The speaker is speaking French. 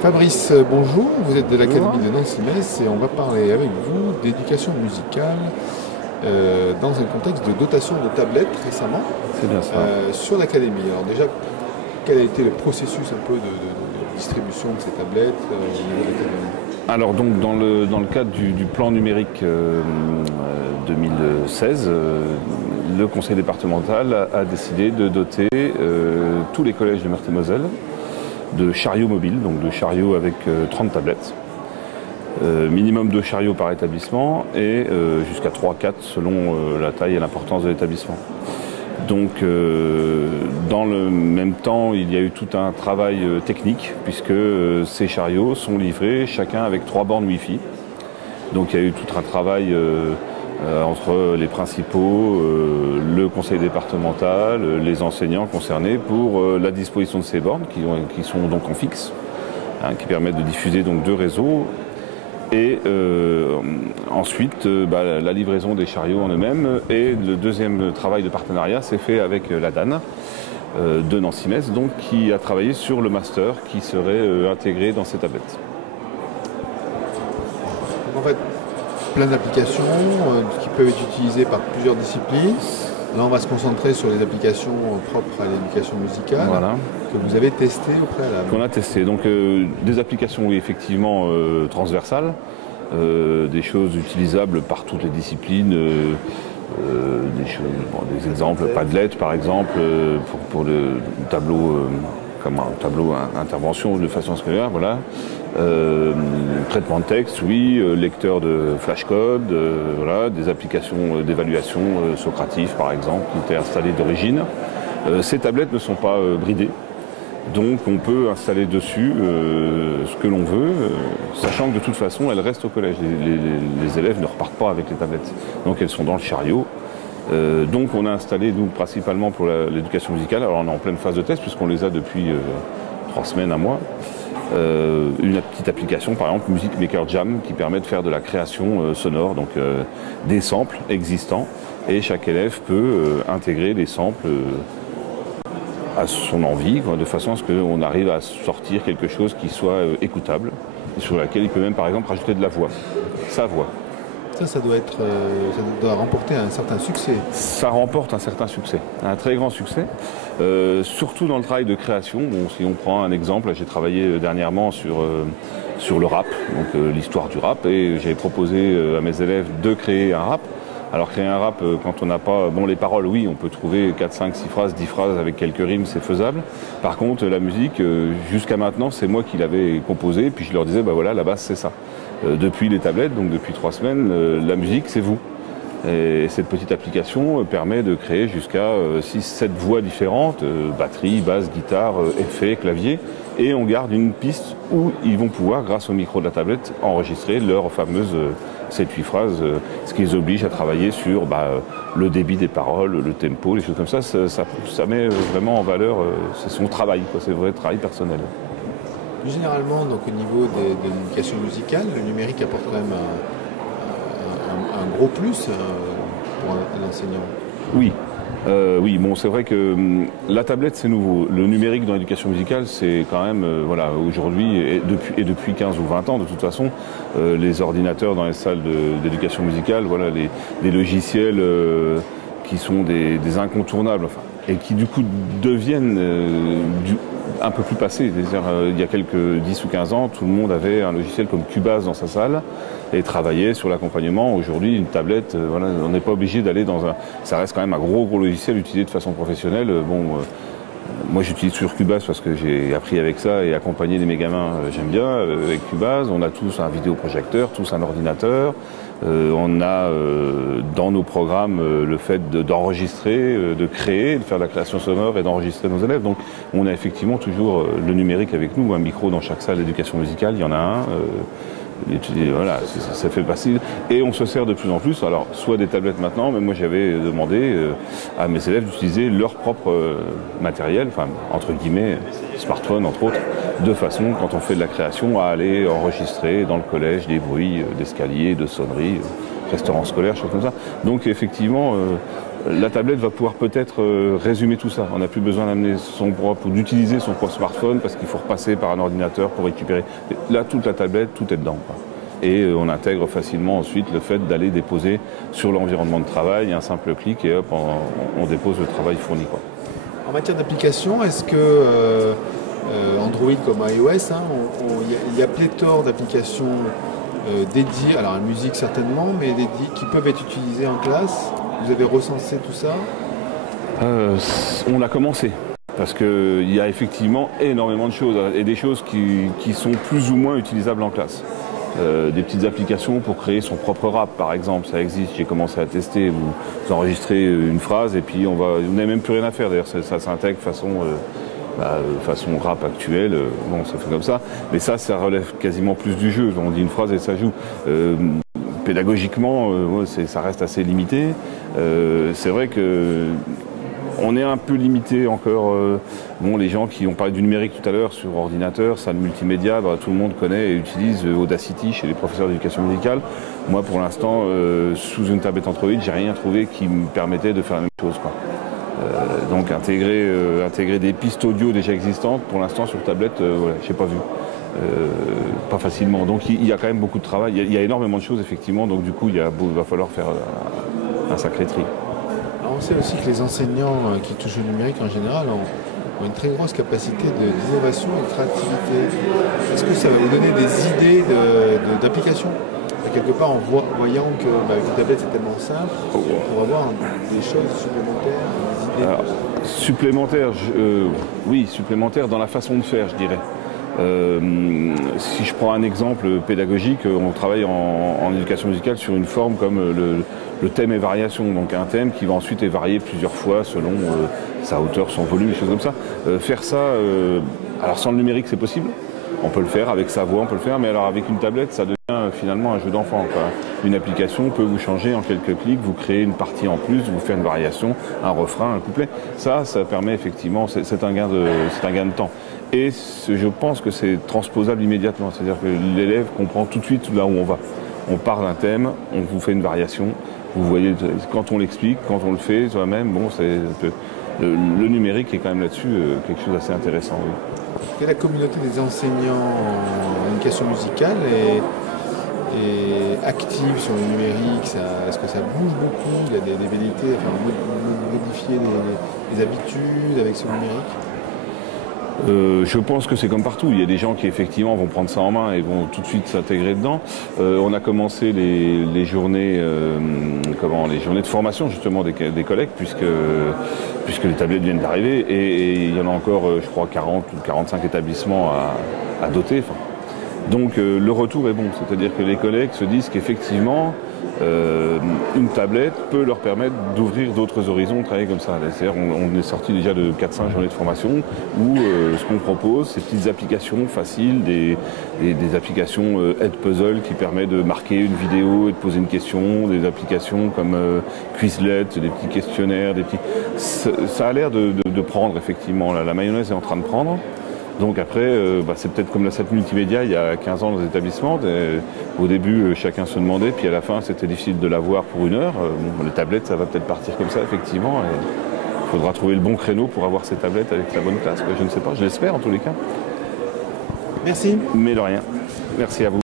Fabrice, bonjour, vous êtes de l'Académie de Nancy-Metz et on va parler avec vous d'éducation musicale dans un contexte de dotation de tablettes récemment. C'est bien ça. Sur l'Académie. Alors déjà, quel a été le processus un peu de distribution de ces tablettes au niveau de l'Académie? Alors donc dans le cadre du plan numérique 2016, le conseil départemental a décidé de doter tous les collèges de Meurthe-et-Moselle de chariots mobiles, donc de chariots avec 30 tablettes. Minimum 2 chariots par établissement et jusqu'à 3-4 selon la taille et l'importance de l'établissement. Donc dans le même temps, il y a eu tout un travail technique puisque ces chariots sont livrés chacun avec 3 bornes Wi-Fi. Donc il y a eu tout un travail entre les principaux, le conseil départemental, les enseignants concernés pour la disposition de ces bornes qui sont donc en fixe, hein, qui permettent de diffuser donc 2 réseaux. Et ensuite, la livraison des chariots en eux-mêmes. Et le deuxième travail de partenariat s'est fait avec la DAN de Nancy-Metz, donc qui a travaillé sur le master qui serait intégré dans ces tablettes. En fait, plein d'applications qui peuvent être utilisées par plusieurs disciplines. Là, on va se concentrer sur les applications propres à l'éducation musicale, voilà, que vous avez testées au préalable. Qu'on a testé. Donc des applications, oui, effectivement transversales, des choses utilisables par toutes les disciplines, des exemples, Padlet par exemple, pour le tableau, comme un tableau intervention de façon scolaire, voilà. Traitement de texte, oui, lecteur de flashcode, voilà, des applications d'évaluation Socratif par exemple qui étaient installées d'origine. Ces tablettes ne sont pas bridées, donc on peut installer dessus ce que l'on veut, sachant que de toute façon elles restent au collège. Les élèves ne repartent pas avec les tablettes, donc elles sont dans le chariot. Donc on a installé, nous, principalement pour l'éducation musicale, alors on est en pleine phase de test puisqu'on les a depuis 3 semaines, un mois. Une petite application, par exemple Music Maker Jam, qui permet de faire de la création sonore, donc des samples existants, et chaque élève peut intégrer les samples à son envie, quoi, de façon à ce qu'on arrive à sortir quelque chose qui soit écoutable, et sur laquelle il peut même par exemple rajouter de la voix, sa voix. Ça doit remporter un certain succès. Ça remporte un certain succès, un très grand succès, surtout dans le travail de création. Bon, si on prend un exemple, j'ai travaillé dernièrement sur le rap, donc l'histoire du rap, et j'ai proposé à mes élèves de créer un rap. Alors créer un rap, quand on n'a pas les paroles, oui, on peut trouver 4, 5, 6 phrases, 10 phrases avec quelques rimes, c'est faisable. Par contre, la musique, jusqu'à maintenant, c'est moi qui l'avais composée, puis je leur disais, voilà, la base c'est ça. Depuis les tablettes, donc depuis 3 semaines, la musique c'est vous. Et cette petite application permet de créer jusqu'à 6-7 voix différentes, batterie, basse, guitare, effets, clavier, et on garde une piste où ils vont pouvoir, grâce au micro de la tablette, enregistrer leurs fameuses 7-8 phrases, ce qui les oblige à travailler sur le débit des paroles, le tempo, les choses comme ça. Ça met vraiment en valeur, c'est son travail, quoi, c'est un vrai travail personnel. Plus généralement, donc, au niveau de l'éducation musicale, le numérique apporte quand même un gros plus pour un enseignant. Oui. Oui, bon, c'est vrai que la tablette c'est nouveau. Le numérique dans l'éducation musicale, c'est quand même, voilà, aujourd'hui et depuis 15 ou 20 ans de toute façon, les ordinateurs dans les salles d'éducation musicale, voilà, les logiciels qui sont des incontournables, enfin, et qui du coup deviennent un peu plus passés. C'est-à-dire, il y a quelques 10 ou 15 ans, tout le monde avait un logiciel comme Cubase dans sa salle et travaillait sur l'accompagnement. Aujourd'hui, une tablette, voilà, on n'est pas obligé d'aller dans un... Ça reste quand même un gros logiciel utilisé de façon professionnelle. Moi j'utilise toujours Cubase parce que j'ai appris avec ça et accompagner mes gamins, j'aime bien avec Cubase. On a tous un vidéoprojecteur, tous un ordinateur. On a dans nos programmes le fait d'enregistrer, de créer, de faire de la création sonore et d'enregistrer nos élèves. Donc on a effectivement toujours le numérique avec nous, un micro dans chaque salle d'éducation musicale, il y en a un. Voilà, ça fait partie. Et on se sert de plus en plus, alors soit des tablettes maintenant, mais moi j'avais demandé à mes élèves d'utiliser leur propre matériel, enfin entre guillemets, smartphone entre autres, de façon, quand on fait de la création, à aller enregistrer dans le collège des bruits d'escalier, de sonnerie, restaurants scolaires, choses comme ça. Donc effectivement, la tablette va pouvoir peut-être résumer tout ça. On n'a plus besoin d'amener d'utiliser son propre smartphone parce qu'il faut repasser par un ordinateur pour récupérer. Là, toute la tablette, tout est dedans, quoi. Et on intègre facilement ensuite le fait d'aller déposer sur l'environnement de travail, un simple clic et hop, on dépose le travail fourni, quoi. En matière d'application, est-ce que Android comme iOS, hein, il y a pléthore d'applications dédiées, alors à la musique certainement, mais dédiées qui peuvent être utilisées en classe? Vous avez recensé tout ça? On a commencé. Parce qu'il y a effectivement énormément de choses, et des choses qui sont plus ou moins utilisables en classe. Des petites applications pour créer son propre rap, par exemple, ça existe. J'ai commencé à tester. Vous enregistrez une phrase et puis vous n'avez même plus rien à faire. D'ailleurs, ça s'intègre façon rap actuelle. Bon, ça fait comme ça. Mais ça relève quasiment plus du jeu. On dit une phrase et ça joue. Pédagogiquement, ça reste assez limité. C'est vrai que on est un peu limité encore. Les gens qui ont parlé du numérique tout à l'heure sur ordinateur, salle multimédia, tout le monde connaît et utilise Audacity chez les professeurs d'éducation musicale. Moi, pour l'instant, sous une tablette Android, j'ai rien trouvé qui me permettait de faire la même chose, quoi. Donc intégrer des pistes audio déjà existantes, pour l'instant sur tablette, j'ai pas vu. Pas facilement. Donc il y a quand même beaucoup de travail. Il y a énormément de choses, effectivement. Donc du coup, il va falloir faire un sacré tri. Alors, on sait aussi que les enseignants qui touchent au numérique en général ont une très grosse capacité d'innovation et de créativité. Est-ce que ça va vous donner des idées d'application? Quelque part, en voyant que une tablette c'est tellement simple, pour avoir des choses supplémentaires, des idées. Alors, supplémentaires dans la façon de faire, je dirais. Si je prends un exemple pédagogique, on travaille en éducation musicale sur une forme comme le thème et variation, donc un thème qui va ensuite être varié plusieurs fois selon sa hauteur, son volume, des choses comme ça. Faire ça, alors sans le numérique c'est possible, on peut le faire avec sa voix, on peut le faire, mais alors avec une tablette ça devient finalement un jeu d'enfant, quoi. Une application peut vous changer en quelques clics, vous créer une partie en plus, vous faire une variation, un refrain, un couplet. Ça permet effectivement, c'est un gain de temps. Et je pense que c'est transposable immédiatement, c'est-à-dire que l'élève comprend tout de suite là où on va. On part d'un thème, on vous fait une variation, vous voyez, quand on l'explique, quand on le fait soi-même, le numérique est quand même là-dessus quelque chose d'assez intéressant. Oui. Est-ce que la communauté des enseignants en éducation musicale est active sur le numérique? Est-ce que ça bouge beaucoup? Il y a des velléités, modifier les habitudes avec ce numérique? Je pense que c'est comme partout. Il y a des gens qui effectivement vont prendre ça en main et vont tout de suite s'intégrer dedans. On a commencé les journées de formation justement des collègues puisque les tablettes viennent d'arriver et il y en a encore, je crois, 40 ou 45 établissements à doter. Donc le retour est bon, c'est-à-dire que les collègues se disent qu'effectivement une tablette peut leur permettre d'ouvrir d'autres horizons, de travailler comme ça. C'est-à-dire on est sorti déjà de 4-5 journées de formation où ce qu'on propose, c'est petites applications faciles, des applications Edpuzzle qui permettent de marquer une vidéo et de poser une question, des applications comme Quizlet, des petits questionnaires, ça a l'air de prendre effectivement. La mayonnaise est en train de prendre. Donc après, c'est peut-être comme la salle multimédia il y a 15 ans dans les établissements. Au début, chacun se demandait, puis à la fin, c'était difficile de l'avoir pour une heure. Les tablettes, ça va peut-être partir comme ça, effectivement. Il faudra trouver le bon créneau pour avoir ces tablettes avec la bonne classe. Je ne sais pas, je l'espère en tous les cas. Merci. Mais de rien. Merci à vous.